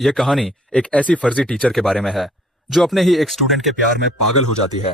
यह कहानी एक ऐसी फर्जी टीचर के बारे में है जो अपने ही एक स्टूडेंट के प्यार में पागल हो जाती है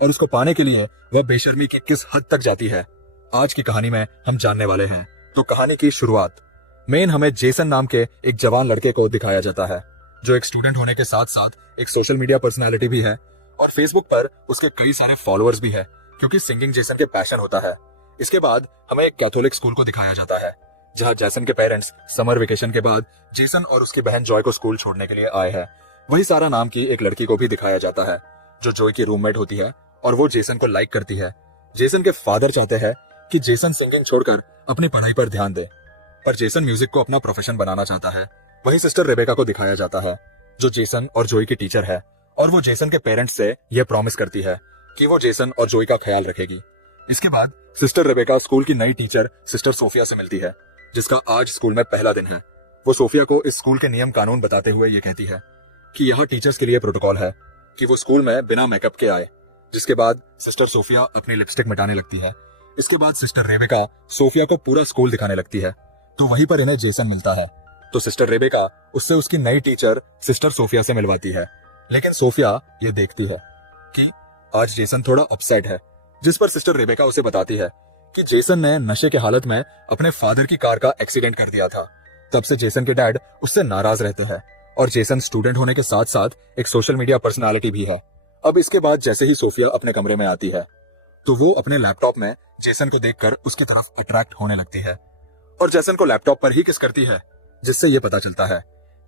और उसको पाने के लिए वह बेशर्मी की किस हद तक जाती है, आज की कहानी में हम जानने वाले हैं। तो कहानी की शुरुआत मेन हमें जेसन नाम के एक जवान लड़के को दिखाया जाता है जो एक स्टूडेंट होने के साथ साथ एक सोशल मीडिया पर्सनालिटी भी है और फेसबुक पर उसके कई सारे फॉलोअर्स भी है क्योंकि सिंगिंग जेसन के पैशन होता है। इसके बाद हमें एक कैथोलिक स्कूल को दिखाया जाता है जहां जेसन के पेरेंट्स समर वेकेशन के बाद जेसन और उसकी बहन जॉय को स्कूल छोड़ने के लिए आए हैं। वही सारा नाम की एक लड़की को भी दिखाया जाता है जो जॉय की रूममेट होती है और वो जेसन को लाइक करती है। जेसन के फादर चाहते हैं कि जेसन सिंगिंग छोड़कर अपनी पढ़ाई पर ध्यान दे, पर जेसन म्यूजिक को अपना प्रोफेशन बनाना चाहता है। वही सिस्टर रेबेका को दिखाया जाता है जो जेसन और जॉय की टीचर है और वो जेसन के पेरेंट्स से यह प्रॉमिस करती है कि वो जेसन और जॉय का ख्याल रखेगी। इसके बाद सिस्टर रेबेका स्कूल की नई टीचर सिस्टर सोफिया से मिलती है जिसका आज स्कूल में पहला दिन है। वो सोफिया को इस स्कूल के नियम कानून बताते हुए ये कहती है कि यहाँ टीचर्स के लिए प्रोटोकॉल है कि वो स्कूल में बिना मेकअप के आए। जिसके बाद सिस्टर सोफिया अपनी लिपस्टिक मिटाने लगती है। इसके बाद सिस्टर रेबेका सोफिया को पूरा स्कूल दिखाने लगती है तो वहीं पर इन्हें जेसन मिलता है। तो सिस्टर रेबेका उससे उसकी नई टीचर सिस्टर सोफिया से मिलवाती है, लेकिन सोफिया ये देखती है कि आज जेसन थोड़ा अपसेट है, जिस पर सिस्टर रेबेका उसे बताती है कि जेसन ने नशे के हालत में अपने फादर की कार का एक्सीडेंट कर दिया था। तब से जेसन के डैड उससे नाराज रहते हैं और जेसन स्टूडेंट होने के साथ साथ एक सोशल मीडिया पर्सनालिटी भी है। अब इसके बाद जैसे ही सोफिया अपने कमरे में आती है तो वो अपने लैपटॉप में जेसन को देखकर उसकी तरफ अट्रैक्ट होने लगती है और जेसन को लैपटॉप पर ही किस करती है, जिससे ये पता चलता है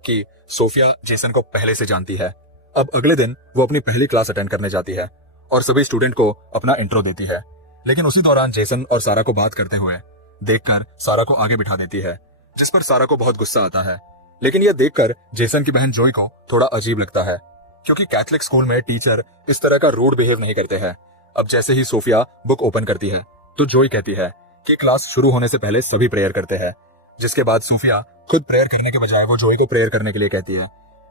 कि सोफिया जेसन को पहले से जानती है। अब अगले दिन वो अपनी पहली क्लास अटेंड करने जाती है और सभी स्टूडेंट को अपना इंट्रो देती है, लेकिन उसी दौरान जेसन और सारा को बात करते हुए देखकर सारा को आगे बिठा देती है, जिस पर सारा को बहुत गुस्सा आता है। लेकिन यह देखकर जेसन की बहन जॉय को थोड़ा अजीब लगता है क्योंकि कैथलिक स्कूल में टीचर इस तरह का रूड बिहेव नहीं करते हैं। अब जैसे ही सोफिया बुक ओपन करती है तो जॉय कहती है कि क्लास शुरू होने से पहले सभी प्रेयर करते हैं। जिसके बाद सोफिया खुद प्रेयर करने के बजाय वो जॉय को प्रेयर करने के लिए कहती है।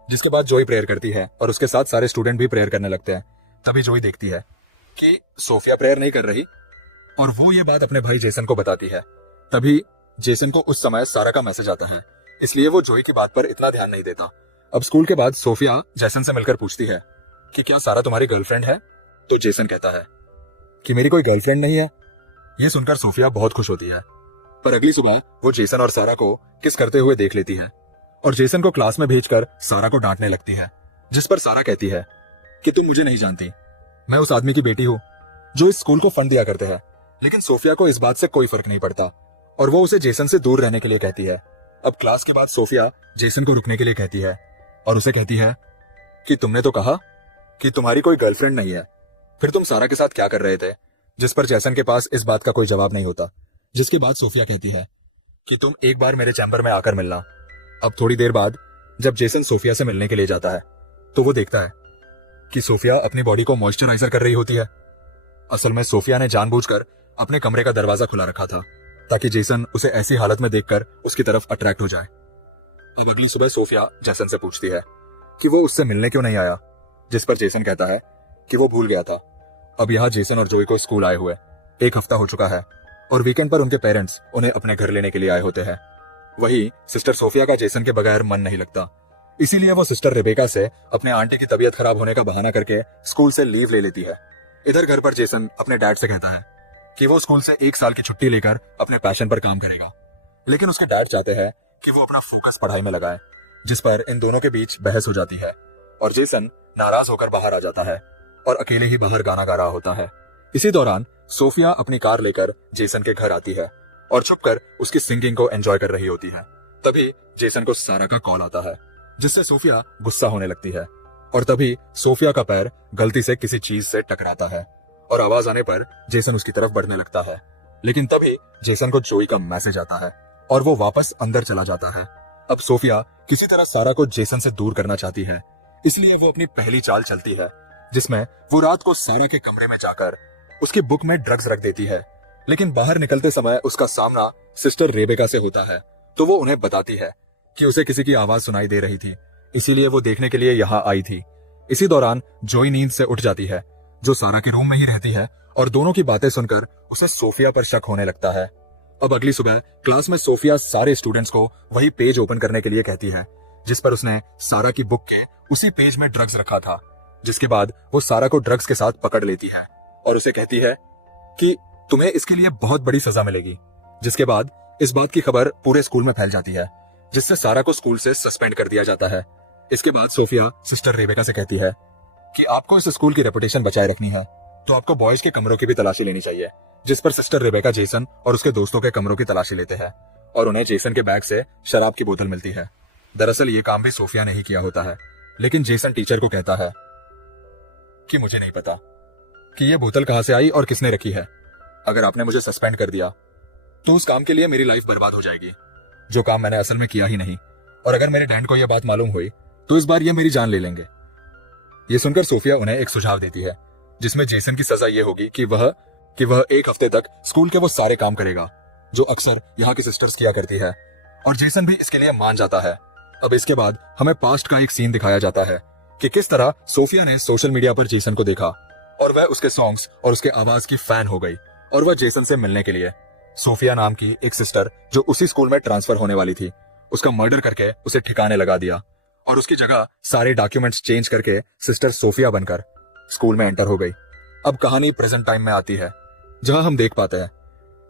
जिसके बाद जॉय प्रेयर करती है और उसके साथ सारे स्टूडेंट भी प्रेयर करने लगते हैं। तभी जॉय देखती है कि सोफिया प्रेयर नहीं कर रही और वो ये बात अपने भाई जेसन को बताती है। तभी जेसन को उस समय सारा का मैसेज आता है, इसलिए वो जॉय की बात पर इतना ध्यान नहीं देता। अब स्कूल के बाद सोफिया जेसन से मिलकर पूछती है कि क्या सारा तुम्हारी गर्लफ्रेंड है? तो जेसन कहता है कि मेरी कोई गर्लफ्रेंड नहीं है। ये सुनकर सोफिया बहुत खुश होती है, पर अगली सुबह वो जेसन और सारा को किस करते हुए देख लेती है और जेसन को क्लास में भेजकर सारा को डांटने लगती है। जिस पर सारा कहती है कि तुम मुझे नहीं जानती, मैं उस आदमी की बेटी हूँ जो इस स्कूल को फंड दिया करते हैं। लेकिन सोफिया को इस बात से कोई फर्क नहीं पड़ता और वो उसे जेसन से दूर रहने के लिए कहती है। अब क्लास के बाद सोफिया जेसन को रुकने के लिए कहती है और उसे कहती है कि तुमने तो कहा कि तुम्हारी कोई गर्लफ्रेंड नहीं है, फिर तुम सारा के साथ क्या कर रहे थे? जिस पर जेसन के पास इस बात का कोई जवाब नहीं होता। जिसके बाद सोफिया कहती है कि तुम एक बार मेरे चैम्बर में आकर मिलना। अब थोड़ी देर बाद जब जेसन सोफिया से मिलने के लिए जाता है तो वो देखता है कि सोफिया अपनी बॉडी को मॉइस्चराइजर कर रही होती है। असल में सोफिया ने जानबूझकर अपने कमरे का दरवाजा खुला रखा था ताकि जेसन उसे ऐसी हालत में देखकर उसकी तरफ अट्रैक्ट हो जाए। अब अगली सुबह सोफिया जेसन से पूछती है कि वो उससे मिलने क्यों नहीं आया, जिस पर जेसन कहता है कि वो भूल गया था। अब यहाँ जेसन और जॉय को स्कूल आए हुए 1 हफ्ता हो चुका है और वीकेंड पर उनके पेरेंट्स उन्हें अपने घर लेने के लिए आए होते हैं। वही सिस्टर सोफिया का जेसन के बगैर मन नहीं लगता, इसीलिए वो सिस्टर रेबेका से अपने आंटी की तबीयत खराब होने का बहाना करके स्कूल से लीव ले लेती है। इधर घर पर जेसन अपने डैड से कहता है कि वो स्कूल से 1 साल की छुट्टी लेकर अपने पैशन पर काम करेगा, लेकिन उसके डैड चाहते हैं कि वो अपना फोकस पढ़ाई में लगाए, जिस पर इन दोनों के बीच बहस हो जाती है और जेसन नाराज होकर बाहर आ जाता है और अकेले ही बाहर गाना गा रहा होता है। इसी दौरान सोफिया अपनी कार लेकर जेसन के घर आती है और छुपकर उसकी सिंगिंग को एंजॉय कर रही होती है। तभी जेसन को सारा का कॉल आता है, जिससे सोफिया गुस्सा होने लगती है और तभी सोफिया का पैर गलती से किसी चीज से टकराता है और आवाज आने पर जेसन उसकी तरफ बढ़ने लगता है। लेकिन तभी जेसन को जॉय का मैसेज आता है और वो वापस अंदर चला जाता है। अब सोफिया किसी तरह सारा को जेसन से दूर करना चाहती है, इसलिए वो अपनी पहली चाल चलती है, जिसमें वो रात को सारा के कमरे में जाकर उसकी बुक में ड्रग्स रख देती है। लेकिन बाहर निकलते समय उसका सामना सिस्टर रेबेका से होता है, तो वो उन्हें बताती है कि उसे किसी की आवाज सुनाई दे रही थी, इसीलिए वो देखने के लिए यहाँ आई थी। इसी दौरान जॉय नींद से उठ जाती है, जो सारा के रूम में ही रहती है, और दोनों की बातें सुनकर उसे सोफिया पर शक होने लगता है। अब अगली सुबह क्लास में सोफिया सारे स्टूडेंट्स को वही पेज ओपन करने के लिए कहती है जिस पर उसने सारा की बुक के उसी पेज में ड्रग्स रखा था। जिसके बाद वो सारा को ड्रग्स के साथ पकड़ लेती है और उसे कहती है कि तुम्हें इसके लिए बहुत बड़ी सजा मिलेगी। जिसके बाद इस बात की खबर पूरे स्कूल में फैल जाती है, जिससे सारा को स्कूल से सस्पेंड कर दिया जाता है। इसके बाद सोफिया सिस्टर रेबेका से कहती है कि आपको इस स्कूल की रेपुटेशन बचाए रखनी है तो आपको बॉयज के कमरों की भी तलाशी लेनी चाहिए। जिस पर सिस्टर रेबेका जेसन और उसके दोस्तों के कमरों की तलाशी लेते हैं और उन्हें जेसन के बैग से शराब की बोतल मिलती है। दरअसल ये काम भी सोफिया ने ही किया होता है, लेकिन जेसन टीचर को कहता है कि मुझे नहीं पता कि ये बोतल कहां से आई और किसने रखी है। अगर आपने मुझे सस्पेंड कर दिया तो उस काम के लिए मेरी लाइफ बर्बाद हो जाएगी, जो काम मैंने असल में किया ही नहीं। और अगर मेरे डैड को यह बात मालूम हुई तो इस बार ये मेरी जान ले लेंगे। ये सुनकर सोफिया उन्हें एक सुझाव देती है, जिसमें जेसन की सजा ये होगी कि वह एक हफ्ते तक स्कूल के वो सारे काम करेगा जो अक्सर यहाँ की सिस्टर्स किया करती है, और जेसन भी इसके लिए मान जाता है। अब इसके बाद हमें पास्ट का एक सीन दिखाया जाता है कि किस तरह सोफिया ने सोशल मीडिया पर जेसन को देखा और वह उसके सॉन्ग्स और उसके आवाज की फैन हो गई और वह जेसन से मिलने के लिए सोफिया नाम की एक सिस्टर जो उसी स्कूल में ट्रांसफर होने वाली थी, उसका मर्डर करके उसे ठिकाने लगा दिया और उसकी जगह सारे डॉक्यूमेंट्स चेंज करके सिस्टर सोफिया बनकर स्कूल में एंटर हो गई। अब कहानी प्रेजेंट टाइम में आती है, जहां हम देख पाते हैं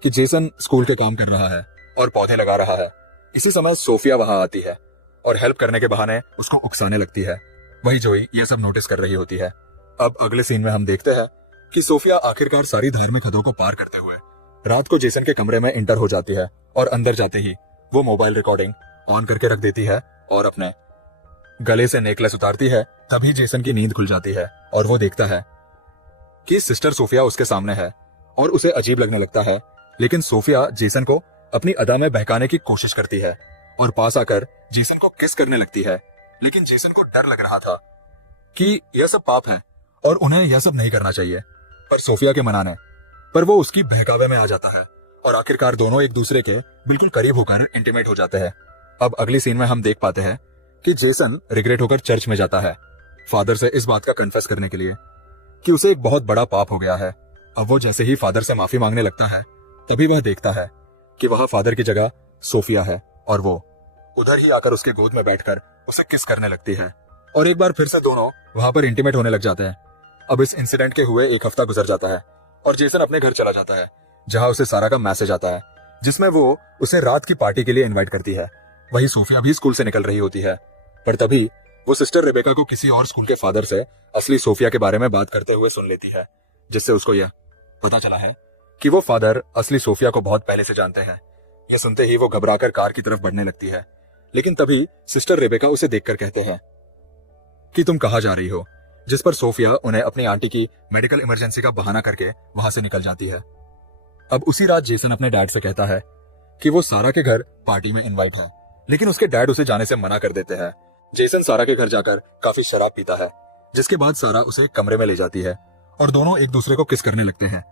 कि जेसन स्कूल के काम कर रहा है और पौधे लगा रहा है। इसी समय सोफिया वहां आती है और हेल्प करने के बहाने उसको उकसाने लगती है। वही जोई यह सब नोटिस कर रही होती है। अब अगले सीन में हम देखते हैं कि सोफिया आखिरकार सारी धार्मिक हदों को पार करते हुए रात को जेसन के कमरे में एंटर हो जाती है और अंदर जाते ही वो मोबाइल रिकॉर्डिंग ऑन करके रख देती है और अपने गले से नेकलेस उतारती है। तभी जेसन की नींद खुल जाती है और वो देखता है कि सिस्टर सोफिया उसके सामने है और उसे अजीब लगने लगता है। लेकिन सोफिया जेसन को अपनी अदा में बहकाने की कोशिश करती है और पास आकर जेसन को किस करने लगती है। लेकिन जेसन को डर लग रहा था कि यह सब पाप है और उन्हें यह सब नहीं करना चाहिए, पर सोफिया के मनाने पर वो उसकी बहकावे में आ जाता है और आखिरकार दोनों एक दूसरे के बिल्कुल करीब होकर इंटीमेट हो जाते हैं। अब अगली सीन में हम देख पाते हैं कि जेसन रिग्रेट होकर चर्च में जाता है फादर से इस बात का कन्फेस करने के लिए कि उसे एक बहुत बड़ा पाप हो गया है। अब वो जैसे ही फादर से माफी मांगने लगता है तभी वह देखता है कि वह फादर की जगह सोफिया है और वो उधर ही आकर उसके गोद में बैठकर उसे किस करने लगती है और एक बार फिर से दोनों वहां पर इंटीमेट होने लग जाते हैं। अब इस इंसिडेंट के हुए एक हफ्ता गुजर जाता है और जेसन अपने घर चला जाता है, जहां उसे सारा का मैसेज आता है जिसमें वो उसे रात की पार्टी के लिए इनवाइट करती है। वही सोफिया भी स्कूल से निकल रही होती है, पर तभी वो सिस्टर रेबेका को किसी और स्कूल के फादर से असली सोफिया के बारे में बात करते हुए सुन लेती है, जिससे उसको यह पता चला है कि वो फादर असली सोफिया को बहुत पहले से जानते हैं। यह सुनते ही वो घबराकर कार की तरफ बढ़ने लगती है, लेकिन तभी सिस्टर रेबेका उसे देखकर कहते हैं कि तुम कहाँ जा रही हो, जिस पर सोफिया उन्हें अपनी आंटी की मेडिकल इमरजेंसी का बहाना करके वहां से निकल जाती है। अब उसी रात जेसन अपने डैड से कहता है कि वो सारा के घर पार्टी में इनवाइट है, लेकिन उसके डैड उसे जाने से मना कर देते हैं। जेसन सारा के घर जाकर काफी शराब पीता है, जिसके बाद सारा उसे एक कमरे में ले जाती है और दोनों एक दूसरे को किस करने लगते हैं।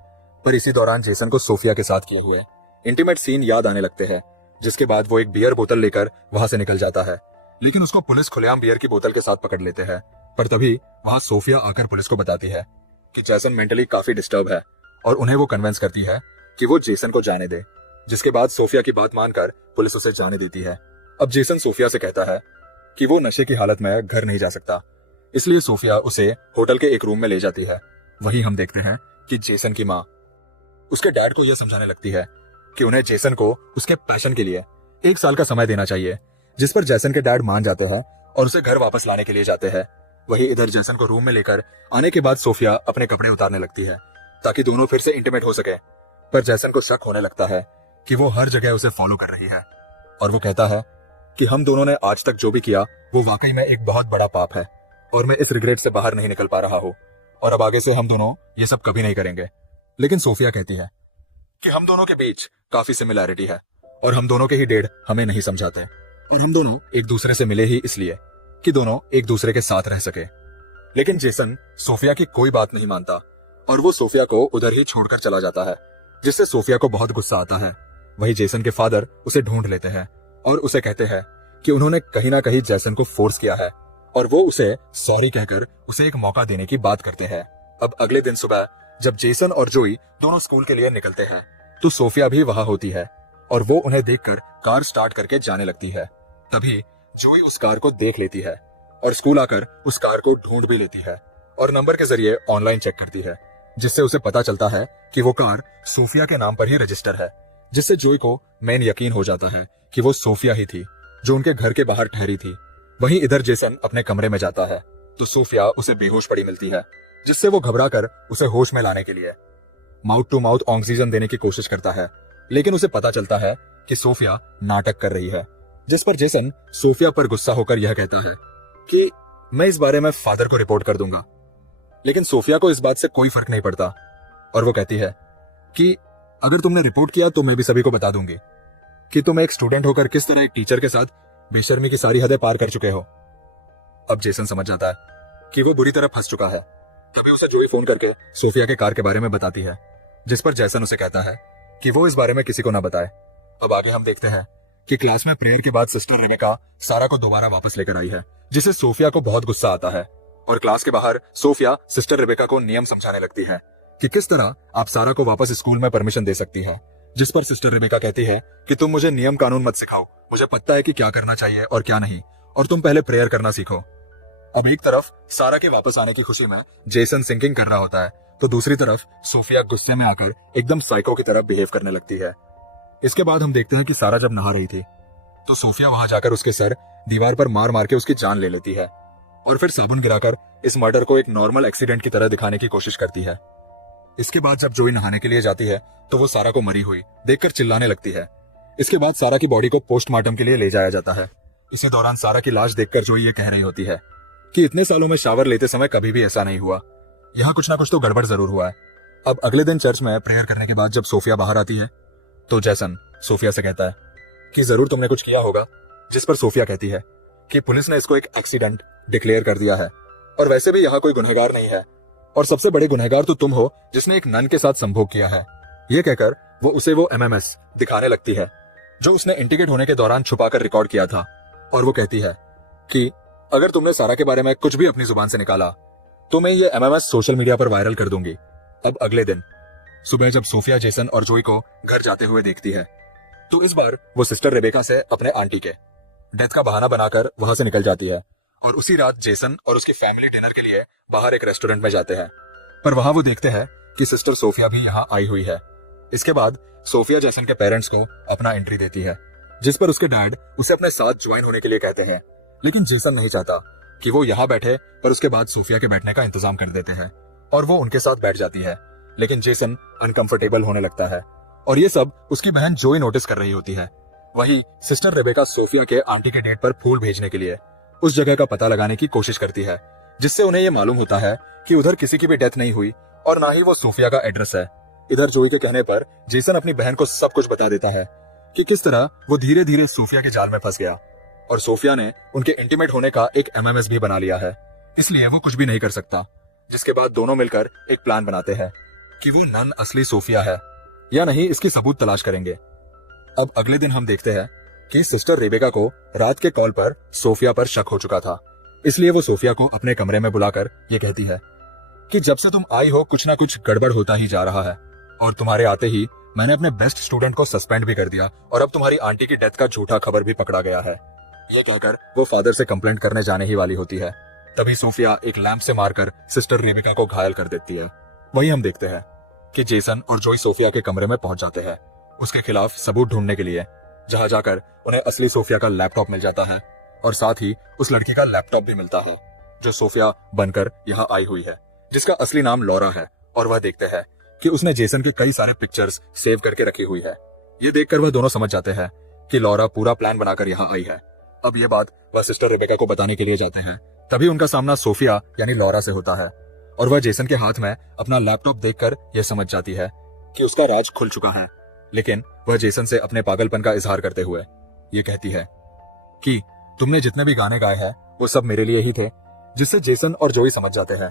पर इसी दौरान जेसन को सोफिया के साथ किए हुए इंटीमेट सीन याद आने लगते हैं, जिसके बाद वो एक बियर बोतल लेकर वहां से निकल जाता है, लेकिन उसको पुलिस खुलेआम बियर की बोतल के साथ पकड़ लेते हैं। पर तभी वहां सोफिया आकर पुलिस को बताती है कि जेसन मेंटली काफी डिस्टर्ब है और उन्हें वो कन्विंस करती है कि वो जेसन को जाने दे, जिसके बाद सोफिया की बात मानकर पुलिस उसे जाने देती है। अब जेसन सोफिया से कहता है कि वो नशे की हालत में घर नहीं जा सकता, इसलिए सोफिया उसे होटल के एक रूम में ले जाती है। वहीं हम देखते हैं कि जेसन की माँ उसके डैड को यह समझाने लगती है कि उन्हें जेसन को उसके पैशन के लिए 1 साल का समय देना चाहिए, जिस पर जेसन के डैड मान जाते हैं और उसे घर वापस लाने के लिए जाते हैं। वही इधर जेसन को रूम में लेकर आने के बाद सोफिया अपने कपड़े उतारने लगती है ताकि दोनों फिर से इंटीमेट हो सके, पर जेसन को शक होने लगता है कि वो हर जगह उसे फॉलो कर रही है और वो कहता है कि हम दोनों ने आज तक जो भी किया वो वाकई में एक बहुत बड़ा पाप है और मैं इस रिग्रेट से बाहर नहीं निकल पा रहा हूँ और अब आगे से हम दोनों ये सब कभी नहीं करेंगे। लेकिन सोफिया कहती है कि हम दोनों के बीच काफी सिमिलैरिटी है और हम दोनों के ही डेड हमें नहीं समझाते और हम दोनों एक दूसरे से मिले ही इसलिए कि दोनों एक दूसरे के साथ रह सके। लेकिन जेसन सोफिया की कोई बात नहीं मानता और वो सोफिया को उधर ही छोड़कर चला जाता है, जिससे सोफिया को बहुत गुस्सा आता है। वही जेसन के फादर उसे ढूंढ लेते हैं और उसे कहते हैं कि उन्होंने कहीं ना कहीं जेसन को फोर्स किया है और वो उसे सॉरी कहकर उसे एक मौका देने की बात करते हैं। अब अगले दिन सुबह जब जेसन और जोई दोनों स्कूल के लिए निकलते हैं तो सोफिया भी वहां होती है और वो उन्हें देखकर कार स्टार्ट करके जाने लगती है। तभी जोई उस कार को देख लेती है और स्कूल आकर उस कार को ढूंढ भी लेती है और नंबर के जरिए ऑनलाइन चेक करती है, जिससे उसे पता चलता है कि वो कार सोफिया के नाम पर ही रजिस्टर है। जिससे जोई को मेन यकीन हो जाता है कि वो सोफिया ही थी जो उनके घर के बाहर ठहरी थी। वहीं इधर जेसन अपने कमरे में जाता है तो सोफिया उसे बेहोश पड़ी मिलती है, जिससे वो घबराकर उसे होश में लाने के लिए माउथ टू माउथ ऑक्सीजन देने की कोशिश करता है, लेकिन उसे पता चलता है कि सोफिया नाटक कर रही है। जिस पर जेसन सोफिया पर गुस्सा होकर यह कहता है कि मैं इस बारे में फादर को रिपोर्ट कर दूंगा। लेकिन सोफिया को इस बात से कोई फर्क नहीं पड़ता और वो कहती है कि अगर तुमने रिपोर्ट किया तो मैं भी सभी को बता दूंगी कि तुम एक स्टूडेंट होकर किस तरह एक टीचर के साथ बेशर्मी की सारी हदें पार कर चुके हो। अब जेसन समझ जाता है कि वो बुरी तरह फंस चुका है। तभी उसे जोई फोन करके सोफिया के कार के बारे में बताती है, जिस पर जेसन उसे कहता है कि वो इस बारे में किसी को ना बताए। अब आगे हम देखते हैं कि क्लास में प्रेयर के बाद सिस्टर रेबेका सारा को दोबारा वापस लेकर आई है, जिससे सोफिया को बहुत गुस्सा आता है और क्लास के बाहर सोफिया सिस्टर रेबेका को नियम समझाने लगती है कि किस तरह आप सारा को वापस स्कूल में परमिशन दे सकती है। जिस पर सिस्टर रेबेका कहती है कि तुम मुझे नियम कानून मत सिखाओ, मुझे पता है कि क्या करना चाहिए और क्या नहीं, और तुम पहले प्रेयर करना सीखो। अब एक तरफ सारा के वापस आने की खुशी में जेसन सिंकिंग कर रहा होता है, तो दूसरी तरफ सोफिया गुस्से में आकर एकदम साइको की तरह बिहेव करने लगती है। इसके बाद हम देखते हैं कि सारा जब नहा रही थी तो सोफिया वहां जाकर उसके सर दीवार पर मार मार के उसकी जान ले लेती है और फिर साबुन गिराकर इस मर्डर को एक नॉर्मल एक्सीडेंट की तरह दिखाने की कोशिश करती है। इसके बाद जब जोई नहाने के लिए जाती है तो वो सारा को मरी हुई देखकर चिल्लाने लगती है। इसके बाद सारा की बॉडी को पोस्टमार्टम के लिए ले जाया जाता है। इसी दौरान सारा की लाश देखकर जोई ये कह रही होती है कि इतने सालों में शावर लेते समय कभी भी ऐसा नहीं हुआ, यहाँ कुछ ना कुछ तो गड़बड़ जरूर हुआ है। अब अगले दिन चर्च में प्रेयर करने के बाद जब सोफिया बाहर आती है तो जेसन सोफिया से कहता है कि जरूर तुमने कुछ किया होगा, जिस पर सोफिया कहती है कि पुलिस ने इसको एक एक्सीडेंट डिक्लेयर कर दिया है और वैसे भी यहाँ कोई गुनहगार नहीं है और सबसे बड़े गुनहगार तो तुम हो जिसने एक नन के साथ संभोग किया है। ये कहकर वो उसे वो एमएमएस दिखाने लगती है जो उसने इंटीग्रेट होने के दौरान छुपाकर रिकॉर्ड किया था और वो कहती है कि अगर तुमने सारा के बारे में कुछ भी अपनी जुबान से निकाला तो मैं ये एमएमएस सोशल मीडिया पर वायरल कर दूंगी। अब अगले दिन सुबह जब सोफिया जेसन और जोई को घर जाते हुए देखती है तो इस बार वो सिस्टर रेबेका से अपने आंटी के डेथ का बहाना बनाकर वहां से निकल जाती है और उसी रात जेसन और उसकी फैमिली डिनर के लिए बाहर एक रेस्टोरेंट में जाते हैं, पर वहां वो देखते हैं कि सिस्टर सोफिया भी यहाँ आई हुई है। इसके बाद सोफिया जेसन के पेरेंट्स को अपना एंट्री देती है, जिस पर उसके डैड उसे अपने साथ ज्वाइन होने के लिए कहते हैं, लेकिन जेसन नहीं चाहता कि वो यहाँ बैठे, पर उसके बाद सोफिया के बैठने का इंतजाम कर देते हैं और वो उनके साथ बैठ जाती है। लेकिन जेसन अनकंफर्टेबल होने लगता है और ये सब उसकी बहन जोई नोटिस कर रही होती है। वहीं सिस्टर रेबेका सोफिया के आंटी के डेट पर फूल भेजने के लिए उस जगह का पता लगाने की कोशिश करती है, जिससे उन्हें ये मालूम होता है कि उधर किसी की भी डेथ नहीं हुई और ना ही वो सोफिया का एड्रेस है। इधर जोई के कहने पर जेसन अपनी बहन को सब कुछ बता देता है कि किस तरह वो धीरे धीरे सोफिया के जाल में फंस गया और सोफिया ने उनके इंटीमेट होने का एक एमएमएस भी बना लिया है, इसलिए वो कुछ भी नहीं कर सकता। जिसके बाद दोनों मिलकर एक प्लान बनाते हैं कि वो नन असली सोफिया है या नहीं, इसकी सबूत तलाश करेंगे। अब अगले दिन हम देखते हैं कि सिस्टर रेबेका को रात के कॉल पर सोफिया पर शक हो चुका था, इसलिए वो सोफिया को अपने कमरे में बुलाकर ये कहती है कि जब से तुम आई हो कुछ ना कुछ गड़बड़ होता ही जा रहा है और तुम्हारे आते ही मैंने अपने बेस्ट स्टूडेंट को सस्पेंड भी कर दिया और अब तुम्हारी आंटी की डेथ का झूठा खबर भी पकड़ा गया है। ये कहकर वो फादर से कंप्लेंट करने जाने ही वाली होती है, तभी सोफिया एक लैंप से मारकर सिस्टर रेबेका को घायल कर देती है। वहीं हम देखते हैं कि जेसन और जोई सोफिया के कमरे में पहुंच जाते हैं उसके खिलाफ सबूत ढूंढने के लिए, जहां जाकर उन्हें असली सोफिया का लैपटॉप मिल जाता है और साथ ही उस लड़की का लैपटॉप भी मिलता है जो सोफिया बनकर यहाँ आई हुई है, जिसका असली नाम लॉरा है। और वह देखते हैं कि उसने जेसन के कई सारे पिक्चर्स सेव करके रखी हुई है। ये देखकर वह दोनों समझ जाते हैं कि लॉरा पूरा प्लान बनाकर यहाँ आई है। अब ये बात वह सिस्टर रेबेका को बताने के लिए जाते हैं, तभी उनका सामना सोफिया यानी लॉरा से होता है और वह जेसन के हाथ में अपना लैपटॉप देखकर यह समझ जाती है कि उसका राज खुल चुका है। लेकिन वह जेसन से अपने पागलपन का इजहार करते हुए ये कहती है कि तुमने जितने भी गाने गाए हैं वो सब मेरे लिए ही थे, जिससे जेसन और जोई समझ जाते हैं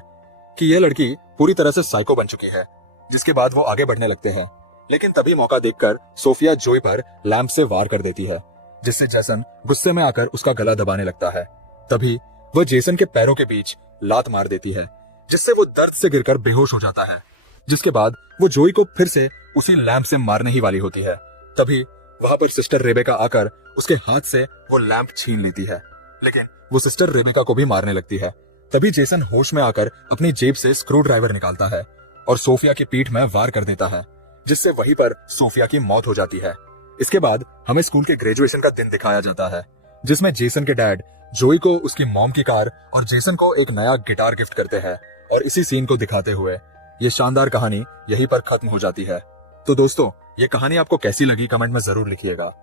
कि यह लड़की पूरी तरह से साइको बन चुकी है। जिसके बाद वो आगे बढ़ने लगते हैं, लेकिन तभी मौका देखकर सोफिया जोई पर लैंप से वार कर देती है, जिससे जेसन गुस्से में आकर उसका गला दबाने लगता है। तभी वह जेसन के पैरों के बीच लात मार देती है, जिससे वो दर्द से गिरकर बेहोश हो जाता है। जिसके बाद वो जोई को फिर से उसी लैंप से मारने ही वाली होती है। तभी वहां पर सिस्टर रेबेका आकर उसके हाथ से वो लैंप छीन लेती है लेकिन वो सिस्टर रेबेका को भी मारने लगती है। तभी जेसन होश में आकर अपनी जेब से स्क्रू ड्राइवर निकालता है और सोफिया की पीठ में वार कर देता है, जिससे वहीं पर सोफिया की मौत हो जाती है। इसके बाद हमें स्कूल के ग्रेजुएशन का दिन दिखाया जाता है, जिसमें जेसन के डैड जोई को उसकी मॉम की कार और जेसन को एक नया गिटार गिफ्ट करते हैं। और इसी सीन को दिखाते हुए ये शानदार कहानी यहीं पर खत्म हो जाती है। तो दोस्तों, ये कहानी आपको कैसी लगी कमेंट में जरूर लिखिएगा।